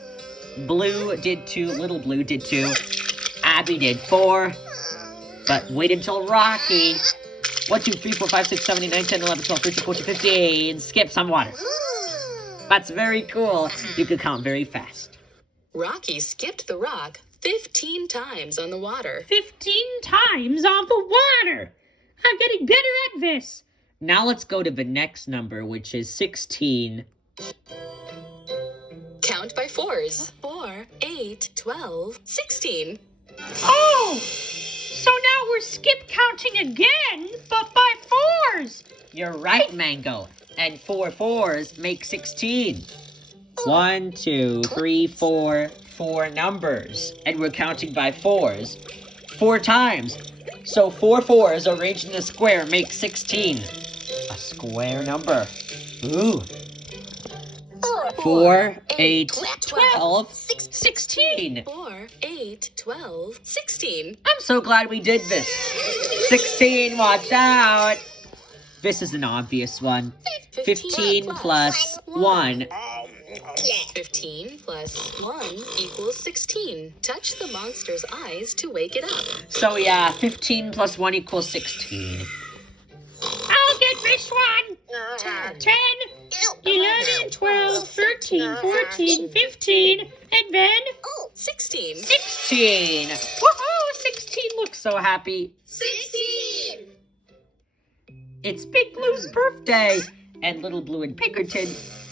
Blue did 2, Little Blue did 2, Abby did 4. But wait until Rocky. 1, 2, 3, 4, 5, 6, 7, 8, 9, 10, 11, 12, 13, 14, 15. Skips on water. That's very cool. You can count very fast. Rocky skipped the rock 15 times on the water. 15 times on the water. I'm getting better at this. Now let's go to the next number, which is 16. Count by fours. 4, 8, 12, 16. Oh! So now we're skip counting again, but by 4s. You're right, Mango. And 4 4s make 16. 1, 2, 3, 4. 4 numbers. And we're counting by 4s. 4 times. So 4 4s arranged in a square make 16. A square number. Ooh. 4, 8, 12, 16. 4, 8, 12, 16. I'm so glad we did this. 16, watch out. This is an obvious one. 15 plus 1. 15 plus 1 equals 16. Touch the monster's eyes to wake it up. So yeah, 15 plus 1 equals 16. I'll get this one. 10, 11, 12, 13, 14, 15, and then 16. 16. Woohoo! 16 looks so happy. 16. It's Big Blue's birthday. And Little Blue and Pinkerton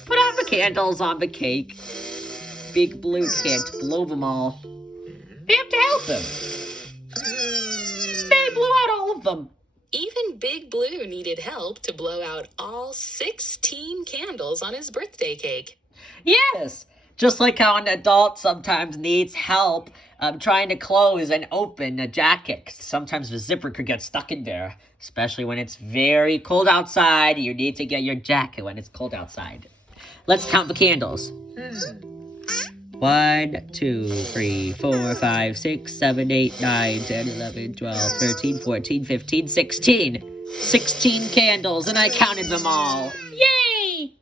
put on the candles on the cake. Big Blue can't blow them all. They have to help him. They blew out all of them. Even Big Blue needed help to blow out all 16 candles on his birthday cake. Yes, just like how an adult sometimes needs help trying to close and open a jacket. Sometimes the zipper could get stuck in there, especially when it's very cold outside. You need to get your jacket when it's cold outside. Let's count the candles. 1, 2, 3, 4, 5, 6, 7, 8, 9, 10, 11, 12, 13, 14, 15, 16. 16 candles, and I counted them all. Yay!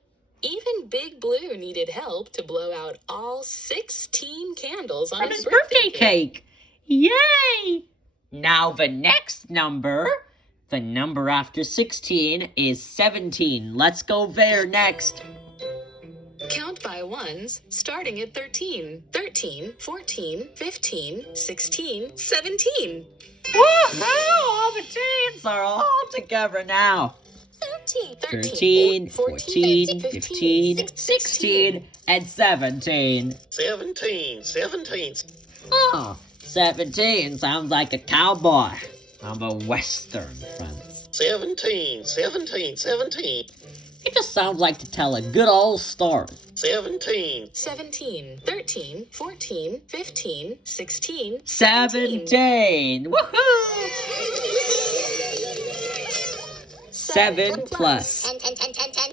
Even Big Blue needed help to blow out all 16 candles on From his his birthday cake. Yay! Now the next number, the number after 16 is 17. Let's go there next. Count by ones, starting at 13. 13, 14, 15, 16, 17. Woohoo! All the teens are all together now. 13, 14, 15, 16, and 17. 17. Oh, 17 sounds like a cowboy on the Western Front. 17. It just sounds like to tell a good old story. 17. 17, 13, 14, 15, 16, 17. Woohoo! 7 plus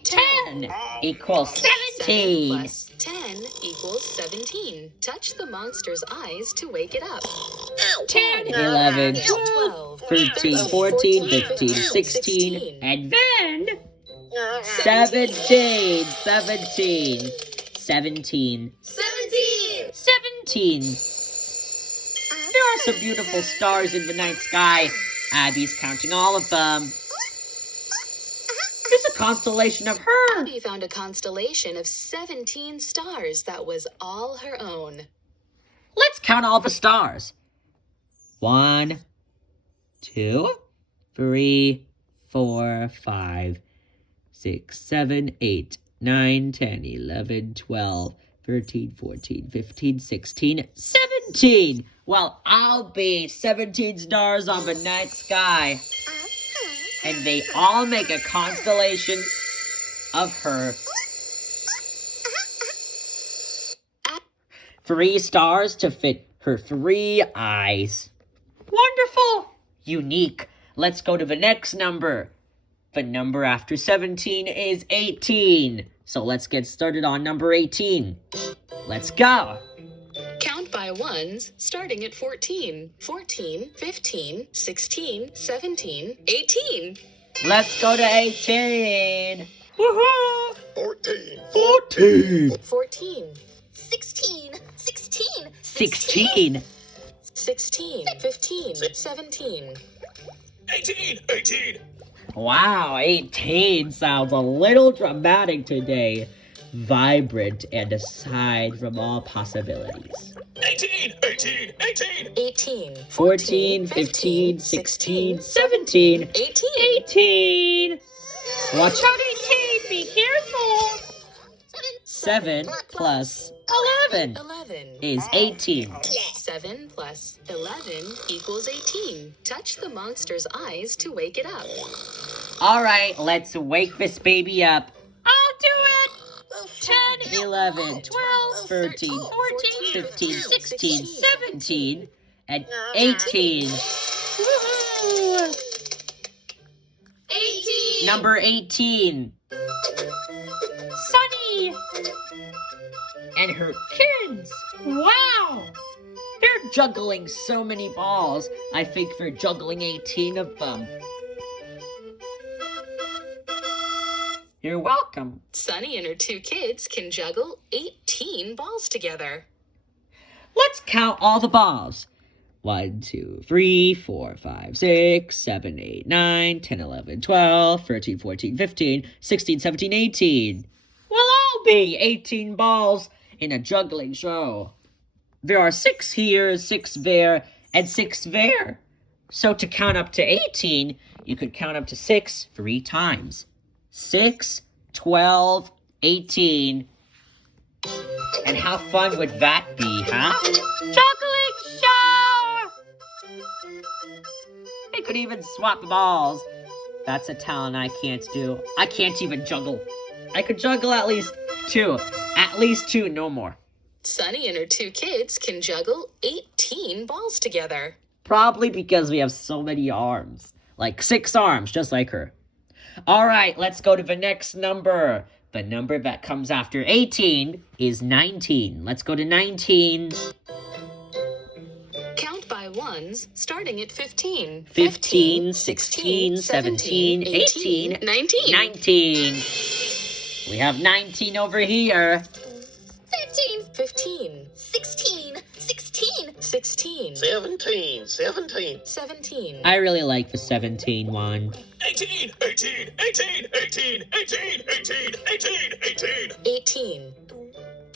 10 equals 17. 7 plus 10 equals 17. Touch the monster's eyes to wake it up. 10, 11, 12, 13, 14, 15, 16, and then 17. There are some beautiful stars in the night sky. Abby's counting all of them. There's a constellation of her. Abby found a constellation of 17 stars that was all her own. Let's count all the stars. 1, 2, 3, 4, 5, 6, 7, 8, 9, 10, 11, 12, 13, 14, 15, 16, 17. Well, I'll be 17 stars on the night sky. And they all make a constellation of her. 3 stars to fit her 3 eyes. Wonderful! Unique. Let's go to the next number. The number after 17 is 18. So let's get started on number 18. Let's go. Count by ones, starting at 14. 14, 15, 16, 17, 18. Let's go to 18. Woohoo! 14. 14, 16. 16. 16, 15, 17. 18. Wow, 18 sounds a little dramatic today. Vibrant and aside from all possibilities. 18. 18, 14, 15, 16, 17, 18. 18. Watch out. 18, be careful! 7 plus 11 11. is 18. 7 plus 11 equals 18. Touch the monster's eyes to wake it up. All right, let's wake this baby up. I'll do it! 10, 11, 12, 13, 14, 15, 16, 17, and 18. Woohoo! 18. Number 18. Sunny! And her kids. Wow! They're juggling so many balls. I think they're juggling 18 of them. You're welcome. Sunny and her 2 kids can juggle 18 balls together. Let's count all the balls. 1, 2, 3, 4, 5, 6, 7, 8, 9, 10, 11, 12, 13, 14, 15, 16, 17, 18. Well, I'll be 18 balls in a juggling show. There are 6 here, 6 there, and 6 there. So to count up to 18, you could count up to 6 3 times. 6, 12, 18. And how fun would that be, huh? Juggling show! They could even swap the balls. That's a talent I can't do. I can't even juggle. I could juggle at least 2. At least 2, no more. Sunny and her 2 kids can juggle 18 balls together. Probably because we have so many arms. Like 6 arms, just like her. All right, let's go to the next number. The number that comes after 18 is 19. Let's go to 19. Count by ones, starting at 15. 15, 16, 17, 18, 19. 19. We have 19 over here. 15, 15. 16, 16, 16. 17, 17. 17. I really like the 17 one. 18, 18, 18, 18, 18, 18, 18, 18. 18.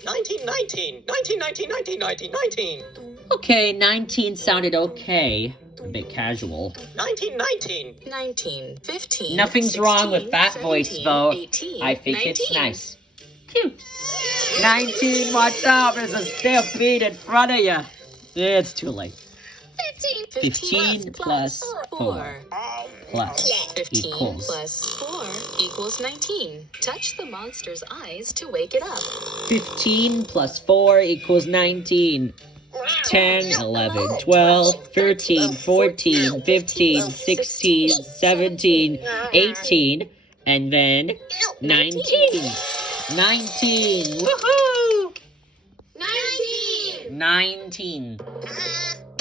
19, 19, 19, 19, 19, 19, 19. Okay, 19 sounded okay. A bit casual. 19, 19. 19. 15. Nothing's wrong with 16, that voice, 17, though. 18, I think 19. it's nice. Cute. 19, watch out, there's a stampede in front of you. It's too late. 15, 15 plus 4 plus 15 equals. plus 4 equals 19. Touch the monster's eyes to wake it up. 15 plus 4 equals 19. 10, 11, 12, 13, 14, 15, 16, 17, 18, and then 19. 19. Woohoo! 19. 19.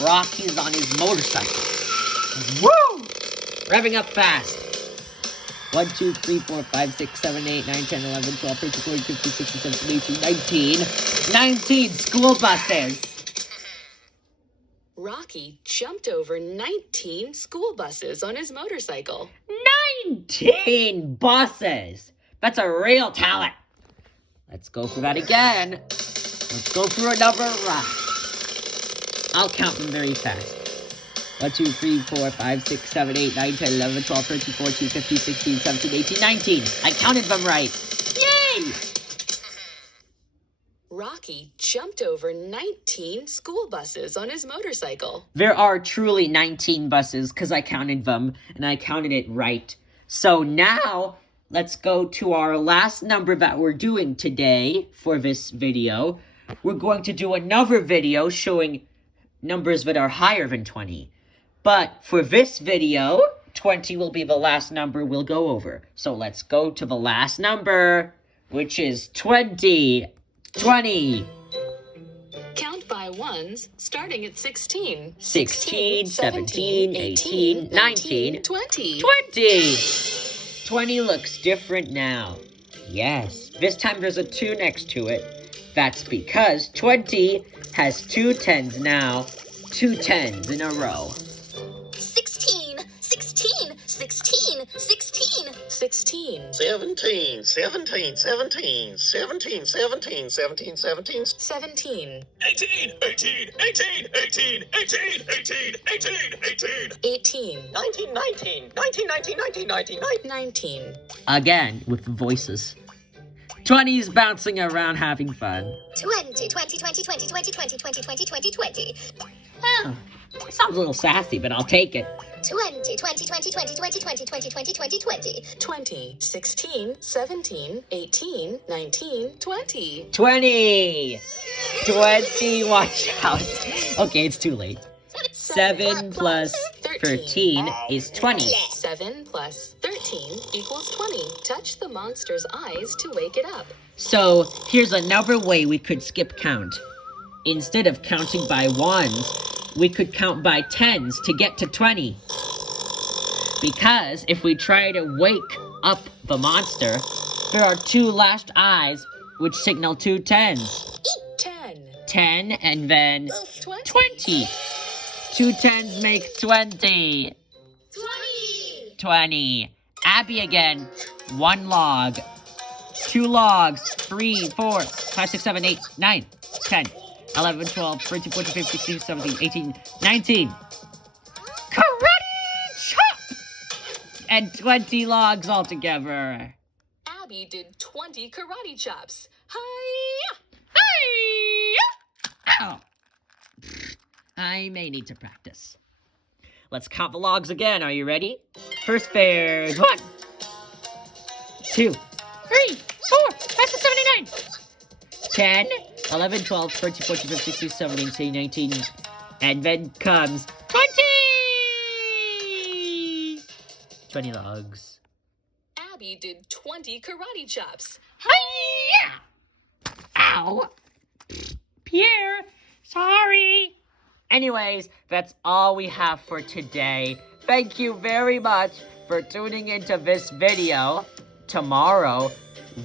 Rocky's on his motorcycle. Woo! Revving up fast. 1, 2, 3, 4, 5, 6, 7, 8, 9, 10, 11, 12, 13, 14, 15, 16, 17, 18, 19. 19 school buses. Rocky jumped over 19 school buses on his motorcycle. 19 buses. That's a real talent. Let's go through that again. Let's go through another ride. I'll count them very fast. 1, 2, 3, 4, 5, 6, 7, 8, 9, 10, 11, 12, 13, 14, 15, 16, 17, 18, 19. I counted them right. Yay! Rocky jumped over 19 school buses on his motorcycle. There are truly 19 buses because I counted them and I counted it right. So now let's go to our last number that we're doing today for this video. We're going to do another video showing numbers that are higher than 20. But for this video, 20 will be the last number we'll go over. So let's go to the last number, which is 20. 20. Count by ones, starting at 16. 16, 17, 18, 19, 20. 20. 20 looks different now. Yes, this time there's a 2 next to it. That's because 20 has 2 10s now. 2 10s in a row. 16, 16, 16, 16. 16. 17, 17, 17, 17, 17, 17, 17. 17. 18, 18, 18, 18, 18, 18, 18, 18. 18. 19, 19, 19, 19, 19, 19, 19. Again, with the voices. 20 is bouncing around having fun. 20, 20, 20, 20, 20, 20, 20, 20, 20, 20. Huh. Sounds a little sassy, but I'll take it. 20, 20, 20, 20, 20, 20, 20, 20, 20, 20. 20. 16. 17. 18. 19. 20. 20! 20, watch out. Okay, it's too late. 7 plus 13 is 20. 7 plus 13 equals 20. Touch the monster's eyes to wake it up. So, here's another way we could skip count. Instead of counting by ones, we could count by 10s to get to 20. Because if we try to wake up the monster, there are 2 lashed eyes which signal 2 10s. 10. 10 and then 20. 20. 2 10s make 20. 20. 20. Abby again. 1 log. 2 logs. 3, 4, 5, 6, 7, 8, 9, 10, 11, 12, 13, 14, 15, 16, 17, 18, 19. Karate chop! And 20 logs altogether. Abby did 20 karate chops. Hi-ya! Hey! Ow. I may need to practice. Let's count the logs again. Are you ready? First there's 1, 2, 3, 4, 5, 6, 7, 8, 9, 10, 11, 12, 13, 14, 15, 16, 17, 18, 19, and then comes 20! 20 logs. Abby did 20 karate chops. Hi-ya! Ow! Pierre, sorry. Anyways, that's all we have for today. Thank you very much for tuning into this video. Tomorrow,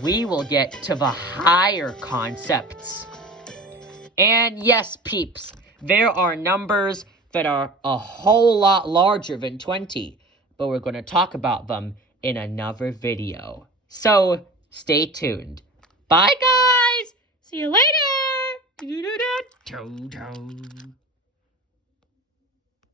we will get to the higher concepts. And yes, peeps, there are numbers that are a whole lot larger than 20, but we're going to talk about them in another video. So, stay tuned. Bye, guys! See you later! Do-do-do-do.